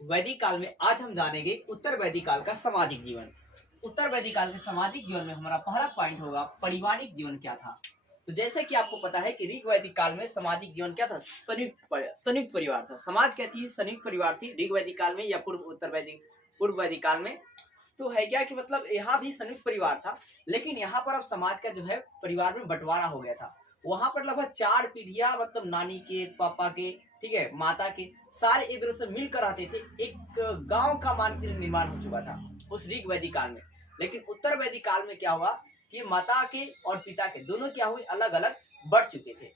वैदिक काल में आज हम जानेंगे उत्तर वैदिक काल का सामाजिक जीवन। उत्तर वैदिक काल के सामाजिक जीवन में हमारा पहला पॉइंट होगा पारिवारिक जीवन क्या था। तो जैसे कि आपको पता है कि ऋग वैदिक काल में सामाजिक जीवन क्या था, संयुक्त परिवार था। समाज क्या थी, संयुक्त परिवार थी ऋग वैदिक काल में या पूर्व वैदिक काल में। तो है क्या कि मतलब यहाँ भी संयुक्त परिवार था, लेकिन यहाँ पर अब समाज का जो है परिवार में बंटवारा हो गया था। वहां पर लगभग 4 पीढ़ियां, मतलब नानी के, पापा के, ठीक है, माता के, सारे एक दूसरे से मिलकर रहते थे। एक गांव का मानचित्र निर्माण हो चुका था उस ऋग वैदिक काल में। लेकिन उत्तर वैदिक काल में क्या हुआ कि माता के और पिता के दोनों क्या हुए, अलग अलग बढ़ चुके थे।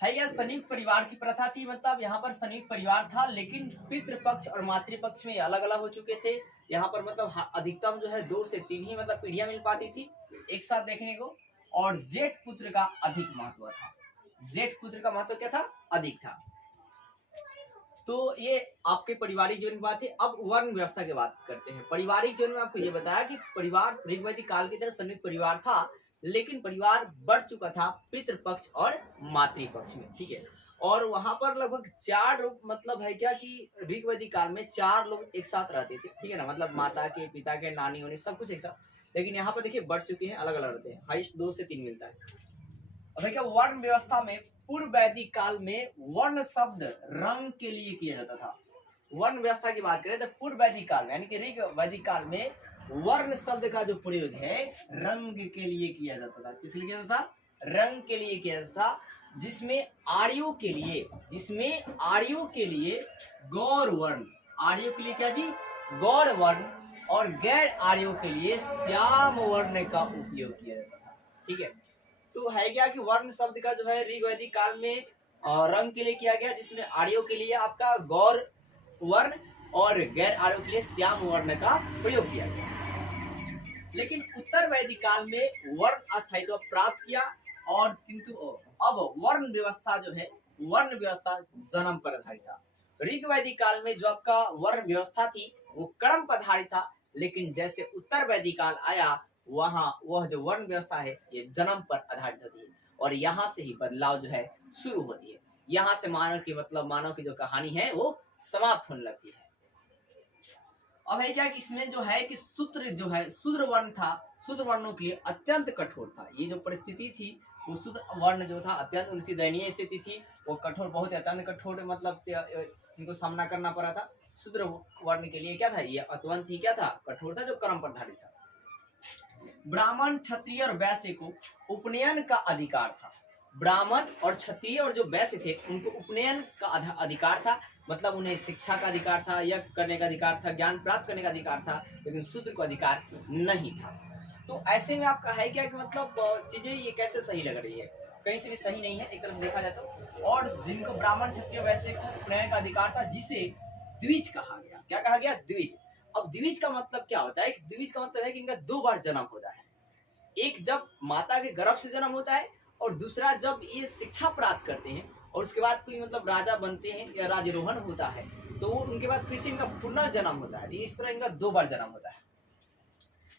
है यह संयुक्त परिवार की प्रथा थी, मतलब यहाँ पर संयुक्त परिवार था, लेकिन पितृपक्ष और मातृपक्ष में अलग अलग हो चुके थे। यहाँ पर मतलब अधिकतम जो है 2 से 3 ही मतलब पीढ़ियां मिल पाती थी एक साथ देखने को। और जेठ पुत्र का अधिक महत्व था। जेठ पुत्र का महत्व क्या था, अधिक था। तो ये आपके पारिवारिक जीवन की बात है। अब वर्ण व्यवस्था की बात करते हैं। पारिवारिक जीवन में आपको ये बताया कि परिवार ऋग वैदिक काल की तरह संयुक्त परिवार था, लेकिन परिवार बढ़ चुका था पितृपक्ष और मातृपक्ष में, ठीक है। और वहां पर लगभग 4 लोग, मतलब है क्या कि ऋग वैदिक काल में 4 लोग एक साथ रहते थे, ठीक है ना, मतलब माता के, पिता के, नानी होने सब कुछ एक साथ। लेकिन यहाँ पर देखिए बढ़ चुके हैं, अलग अलग रहते हैं, हाइस्ट 2 से 3 मिलता है। अब क्या वर्ण व्यवस्था में पूर्व वैदिक काल में वर्ण शब्द रंग के लिए किया जाता था। वर्ण व्यवस्था की बात करें तो पूर्व वैदिक काल में यानी कि ऋग वैदिक काल में वर्ण शब्द का जो प्रयोग है रंग के लिए किया जाता था। किस लिए किया जाता था, रंग के लिए किया जाता था। जिसमें आर्यों के लिए गौर वर्ण, आर्यों के लिए क्या जी, गौर वर्ण, और गैर आर्यों के लिए श्याम वर्ण का उपयोग किया जाता था, ठीक है। तो है क्या कि वर्ण शब्द का जो है ऋग वैदिक काल में रंग के लिए किया गया, जिसमें आर्यों के लिए आपका गौर वर्ण और गैर आर्यों के लिए श्याम वर्ण का प्रयोग किया गया। लेकिन उत्तर वैदिक काल में वर्ण अस्थायित्व प्राप्त किया, और किंतु अब वर्ण व्यवस्था जो है, वर्ण व्यवस्था जन्म पर आधारित था। ऋग वैदिक काल में जो आपका वर्ण व्यवस्था थी वो कर्म पर आधारित था, लेकिन जैसे उत्तर वैदिक काल आया वहां वह जो वर्ण व्यवस्था है ये जन्म पर आधारित होती है, और यहाँ से ही बदलाव जो है शुरू होती है। यहाँ से मानव की जो कहानी है वो समाप्त होने लगती है। अब है क्या कि इसमें जो है कि शूद्र वर्ण था, शूद्र वर्णों के लिए अत्यंत कठोर था। ये जो परिस्थिति थी वो शूद्र वर्ण जो था अत्यंत उनकी दयनीय स्थिति थी, वो कठोर, बहुत अत्यंत कठोर, मतलब इनको सामना करना पड़ा था। शूद्र वर्ण के लिए क्या था, ये अत्यंत ही क्या था, कठोर था, जो कर्म पर आधारित था। ब्राह्मण, क्षत्रिय और वैश्य को उपनयन का अधिकार था। ब्राह्मण और क्षत्रिय और जो वैश्य थे उनको उपनयन का अधिकार था, मतलब उन्हें शिक्षा का अधिकार था, यज्ञ करने का अधिकार था, ज्ञान प्राप्त करने का अधिकार था, लेकिन शूद्र को अधिकार नहीं था। तो ऐसे में आपका है क्या कि मतलब चीजें ये कैसे सही लग रही है, कहीं से भी सही नहीं है एक तरफ देखा जाए तो। और जिनको ब्राह्मण, क्षत्रिय, वैश्य को उपनयन का अधिकार था, जिसे द्विज कहा गया। क्या कहा गया, द्विज। अब द्विज का मतलब क्या होता है, द्विज का मतलब है कि इनका 2 बार जन्म होता है। एक जब माता के गर्भ से जन्म होता है, और दूसरा जब ये शिक्षा प्राप्त करते हैं और उसके बाद कोई मतलब राजा बनते हैं या राजारोहण होता है, तो उनके बाद फिर से इनका पुनः जन्म होता है। इस तरह इनका 2 बार जन्म होता है।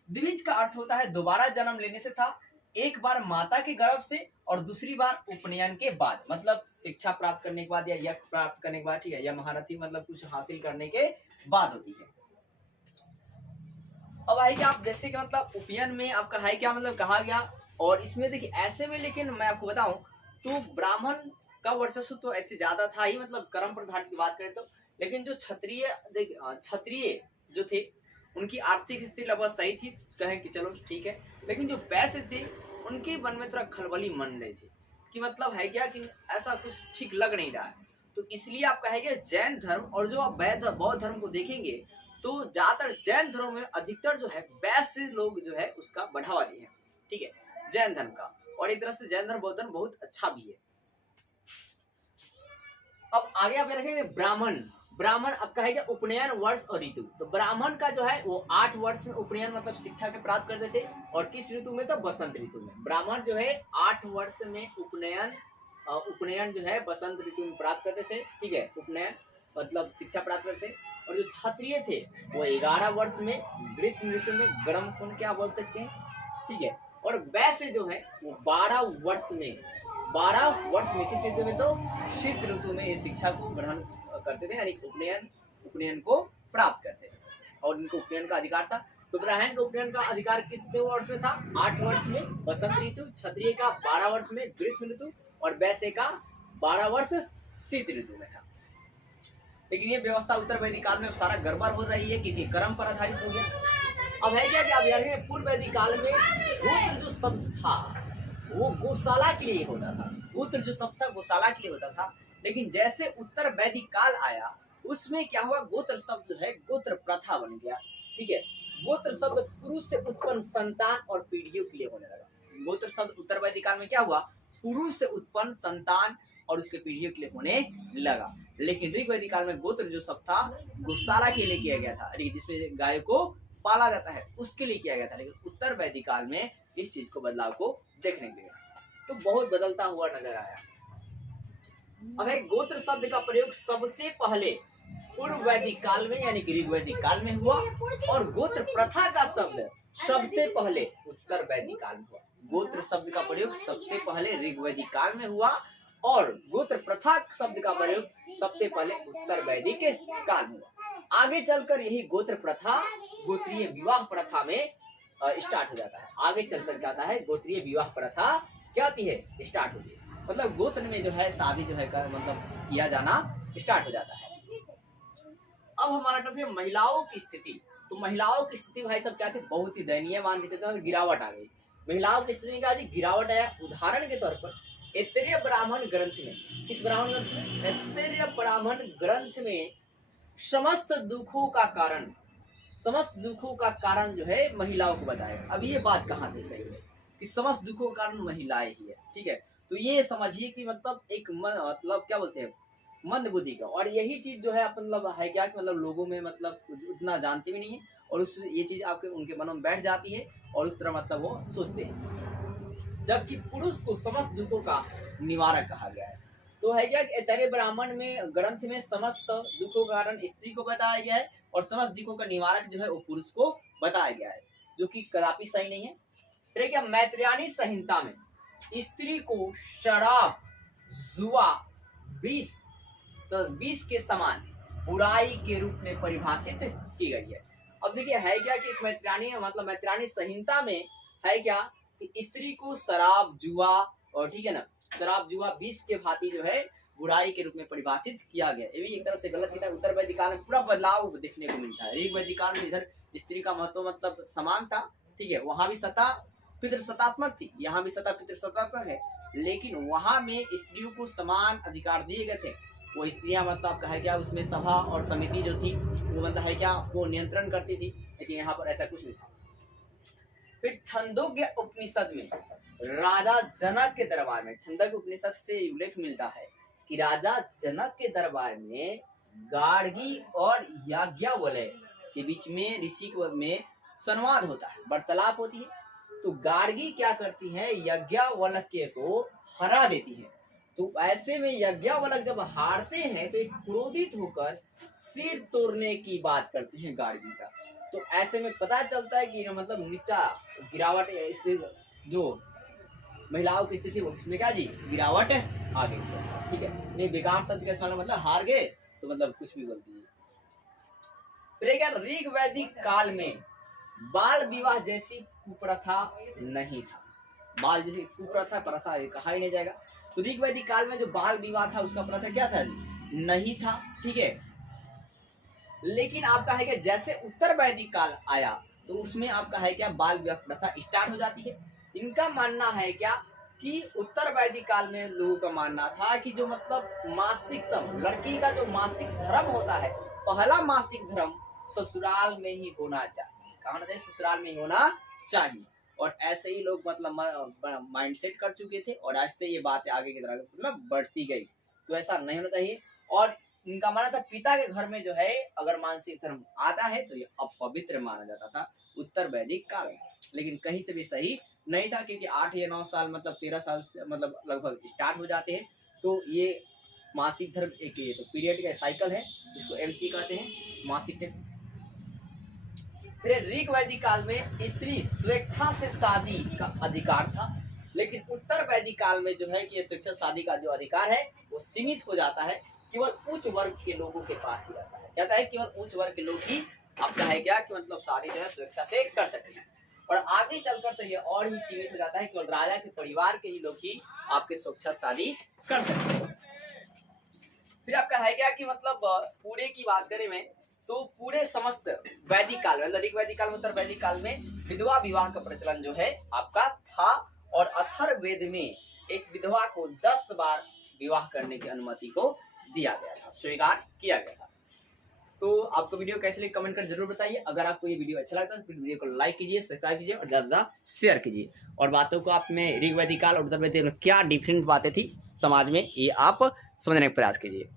द्विज का अर्थ होता है दोबारा जन्म लेने से था, एक बार माता के गर्भ से और दूसरी बार उपनयन के बाद, मतलब शिक्षा प्राप्त करने के बाद या यज्ञ प्राप्त करने के बाद, ठीक है, या महारथी मतलब कुछ हासिल करने के बाद होती है। अब है क्या, आप जैसे कि मतलब उपनयन में आपका है क्या मतलब कहा गया, और इसमें देखिए ऐसे में, लेकिन मैं आपको बताऊं तो ब्राह्मण का वर्चस्व तो ऐसे ज्यादा था ही, मतलब कर्म प्रधान की बात करें तो। लेकिन जो क्षत्रिय जो थे उनकी आर्थिक स्थिति लगभग सही थी, कहें कि चलो ठीक है। लेकिन जो वैश्य थे उनके मन में थोड़ा खलबली मन रही थी कि मतलब है क्या कि ऐसा कुछ ठीक लग नहीं रहा है। तो इसलिए आप कहेंगे जैन धर्म, और जो आप बौद्ध धर्म को देखेंगे तो ज्यादातर जैन धर्म में अधिकतर जो है वैश्य लोग जो है उसका बढ़ावा दिए हैं, ठीक है, जैन धर्म का। और एक तरह से जैन धर्म, बौद्ध धर्म बहुत अच्छा भी है। अब आगे आप रखेंगे ब्राह्मण। ब्राह्मण अब कहेगा उपनयन, वर्ष और ऋतु। तो ब्राह्मण का जो है वो 8 वर्ष में उपनयन मतलब शिक्षा के प्राप्त करते थे, और किस ऋतु में, तो बसंत ऋतु में। ब्राह्मण जो है 8 वर्ष में उपनयन जो है बसंत ऋतु में प्राप्त करते थे, ठीक है, उपनयन मतलब शिक्षा प्राप्त करते थे। और जो क्षत्रिय थे वो 11 वर्ष में ग्रीष्म ऋतु में गर्म खून क्या बोल सकते हैं, ठीक है। और वैश्य जो है वो 12 वर्ष में किस ऋतु में, तो शीत ऋतु में ये शिक्षा को ग्रहण करते थे, यानी उपनयन को प्राप्त करते थे और उनको उपनयन का अधिकार था। तो ब्राह्मण का उपनयन का अधिकार कितने वर्ष में था? 8 वर्ष में बसंत ऋतु, क्षत्रिय का 12 वर्ष में ग्रीष्म ऋतु और वैश्य का 12 वर्ष शीत ऋतु में था। लेकिन ये व्यवस्था उत्तर वैदिक काल में सारा गड़बड़ हो रही है क्योंकि कर्म पर आधारित हो गया। अब है क्या कि आप देखेंगे पूर्व वैदिक काल में गोत्र जो शब्द था वो गौशाला के लिए होता था, गोत्र जो शब्द था गौशाला के लिए होता था। लेकिन जैसे उत्तर वैदिक काल आया उसमें क्या हुआ, गोत्र शब्द जो है गोत्र प्रथा बन गया। ठीक है, गोत्र शब्द पुरुष से उत्पन्न संतान और पीढ़ियों के लिए होने लगा। गोत्र शब्द उत्तर वैदिक काल में क्या हुआ, पुरुष से उत्पन्न संतान और उसके पीढ़ियों के लिए होने लगा। लेकिन ऋग वैदिक काल में गोत्र जो शब्द था गौशाला के लिए किया गया था, जिसमें गायों को पाला जाता है उसके लिए किया गया था। लेकिन उत्तर वैदिक काल में इस चीज को बदलाव को देखने के लिए तो बहुत बदलता हुआ नजर आया। अब है गोत्र शब्द का प्रयोग सबसे पहले पूर्व वैदिक काल में यानी कि ऋग वैदिक काल में हुआ और गोत्र प्रथा का शब्द सबसे पहले उत्तर वैदिक काल में हुआ। गोत्र शब्द का प्रयोग सबसे पहले ऋग वैदिक काल में हुआ और गोत्र प्रथा शब्द का प्रयोग सबसे पहले उत्तर वैदिक काल में हुआ। आगे चलकर यही गोत्र प्रथा गोत्रीय विवाह प्रथा में स्टार्ट हो जाता है। आगे चलकर क्या आता है, गोत्रीय विवाह प्रथा क्या आती है, स्टार्ट होती है। मतलब गोत्र में जो है शादी जो है मतलब किया जाना स्टार्ट हो जाता है। अब हमारा टॉपिक है महिलाओं की स्थिति। तो महिलाओं की स्थिति भाई सब क्या थी, बहुत ही दयनीय मान के चलते हैं, गिरावट आ गई। महिलाओं की स्थिति में क्या गिरावट आया। उदाहरण के तौर पर ऐतरेय ब्राह्मण ग्रंथ में, किस ब्राह्मण ग्रंथ में, ऐतरेय ब्राह्मण ग्रंथ में समस्त दुखों का कारण जो है महिलाओं को बताया। अब ये बात कहाँ से सही है कि समस्त दुखों का कारण महिलाएं ही है। ठीक है, तो ये समझिए कि मतलब एक मतलब क्या बोलते हैं मंद बुद्धि का, और यही चीज जो है मतलब है क्या कि मतलब लोगों में मतलब उतना जानते भी नहीं है और उस ये चीज आपके उनके मन में बैठ जाती है और उस तरह मतलब वो सोचते हैं। जबकि पुरुष को समस्त दुखों का निवारक कहा गया है। तो है क्या कि ऐतरेय ब्राह्मण में ग्रंथ में समस्त दुखों का कारण स्त्री को बताया गया है और समस्त दुखों का निवारक जो है वो पुरुष को बताया गया है, जो कि कदापि सही नहीं है। फिर क्या मैत्रेयानी संहिता में स्त्री को शराब, जुआ, विष के समान बुराई के रूप में परिभाषित की गई है। अब देखिए है क्या कि मैत्रेयानी संहिता में है क्या कि स्त्री को शराब, जुआ और ठीक है ना, शराब, जुआ, विष के भांति जो है बुराई के रूप में परिभाषित किया गया। ये भी एक तरह से गलत किया। उत्तर वैदिक काल में पूरा बदलाव देखने को मिलता है। ऋग वैदिक काल में इधर स्त्री का महत्व मतलब समान था, ठीक है, वहां भी सत्ता पितृसत्तात्मक थी, यहाँ भी सत्ता पितृसत्तात्मक है, लेकिन वहां में स्त्रियों को समान अधिकार दिए गए थे। वो स्त्रियां मतलब आपका है क्या उसमें सभा और समिति जो थी वो मतलब है क्या वो नियंत्रण करती थी, लेकिन यहाँ पर ऐसा कुछ नहीं था। फिर छंदोग्य उपनिषद में राजा जनक के दरबार में, छंदोग्य उपनिषद से उल्लेख मिलता है कि राजा जनक के दरबार में गार्गी और याज्ञवल्क्य के बीच में ऋषि में संवाद होता है, वार्तालाप होती है। तो गार्गी क्या करती है, याज्ञवल्क्य को हरा देती है। तो ऐसे में याज्ञवल्क्य जब हारते हैं तो एक क्रोधित होकर सिर तोड़ने की बात करते हैं गार्गी का। तो ऐसे में पता चलता है कि मतलब नीचा गिरावट जो महिलाओं की स्थिति उसमें क्या जी गिरावट आ गई। ठीक है, नहीं बेकार शब्द के स्थान मतलब हार गए तो मतलब कुछ भी बोल दीजिए। ऋग वैदिक काल में बाल विवाह जैसी कुप्रथा नहीं था। बाल जैसी कुप्रथा प्रथा कहा ही नहीं जाएगा। तो ऋग वैदिक काल में जो बाल विवाह था उसका प्रथा क्या था जी, नहीं था। ठीक है, लेकिन आपका है क्या जैसे उत्तर वैदिक काल आया तो उसमें आपका है क्या बाल विवाह प्रथा स्टार्ट हो जाती है। इनका मानना है क्या कि उत्तर वैदिक काल में लोगों का मानना था कि जो मतलब मासिक लड़की का जो मासिक धर्म होता है, पहला मासिक धर्म ससुराल में ही होना चाहिए। कहा ना ससुराल में ही होना चाहिए। और ऐसे ही लोग मतलब माइंडसेट कर चुके थे और आज से ये बातें आगे की तरफ मतलब बढ़ती गई। तो ऐसा नहीं होना चाहिए। और इनका मानना था पिता के घर में जो है अगर मानसिक धर्म आता है तो ये अपवित्र माना जाता था उत्तर वैदिक काल में। लेकिन कहीं से भी सही नहीं था, क्योंकि 8 या 9 साल मतलब 13 साल से मतलब लगभग स्टार्ट हो जाते हैं। तो ये मासिक धर्म एक ये तो पीरियड का साइकिल है जिसको एमसी कहते हैं, मासिक चक्र। फिर ऋग वैदिक काल में स्त्री स्वेच्छा से शादी का अधिकार था, लेकिन उत्तर वैदिक काल में जो है कि स्वेच्छा शादी का जो अधिकार है वो सीमित हो जाता है। केवल उच्च वर्ग के लोगों के पास ही रहता है। कहता है केवल उच्च वर्ग के लोग ही आपका है क्या कि मतलब शादी जो है स्वेच्छा से कर सकते हैं। और आगे चलकर तो ये और ही सीमित हो जाता है, केवल राजा के परिवार के ही लोग ही आपके स्वेच्छा शादी कर सकते हैं। फिर आपका है क्या कि मतलब पूरे की बात करें में तो पूरे समस्त वैदिक काल मतलब ऋग वैदिक काल में उत्तर वैदिक काल में विधवा विवाह का प्रचलन जो है आपका था। और अथर्ववेद में एक विधवा को 10 बार विवाह करने की अनुमति को दिया गया था, स्वीकार किया गया था। तो आपको वीडियो कैसे लगी कमेंट कर जरूर बताइए। अगर आपको ये वीडियो अच्छा लगता है तो वीडियो को लाइक कीजिए, सब्सक्राइब कीजिए और ज़्यादा शेयर कीजिए। और बातों को आप में ऋग वैदिक काल और उत्तर वैदिक क्या डिफरेंट बातें थी समाज में, ये आप समझने का प्रयास कीजिए।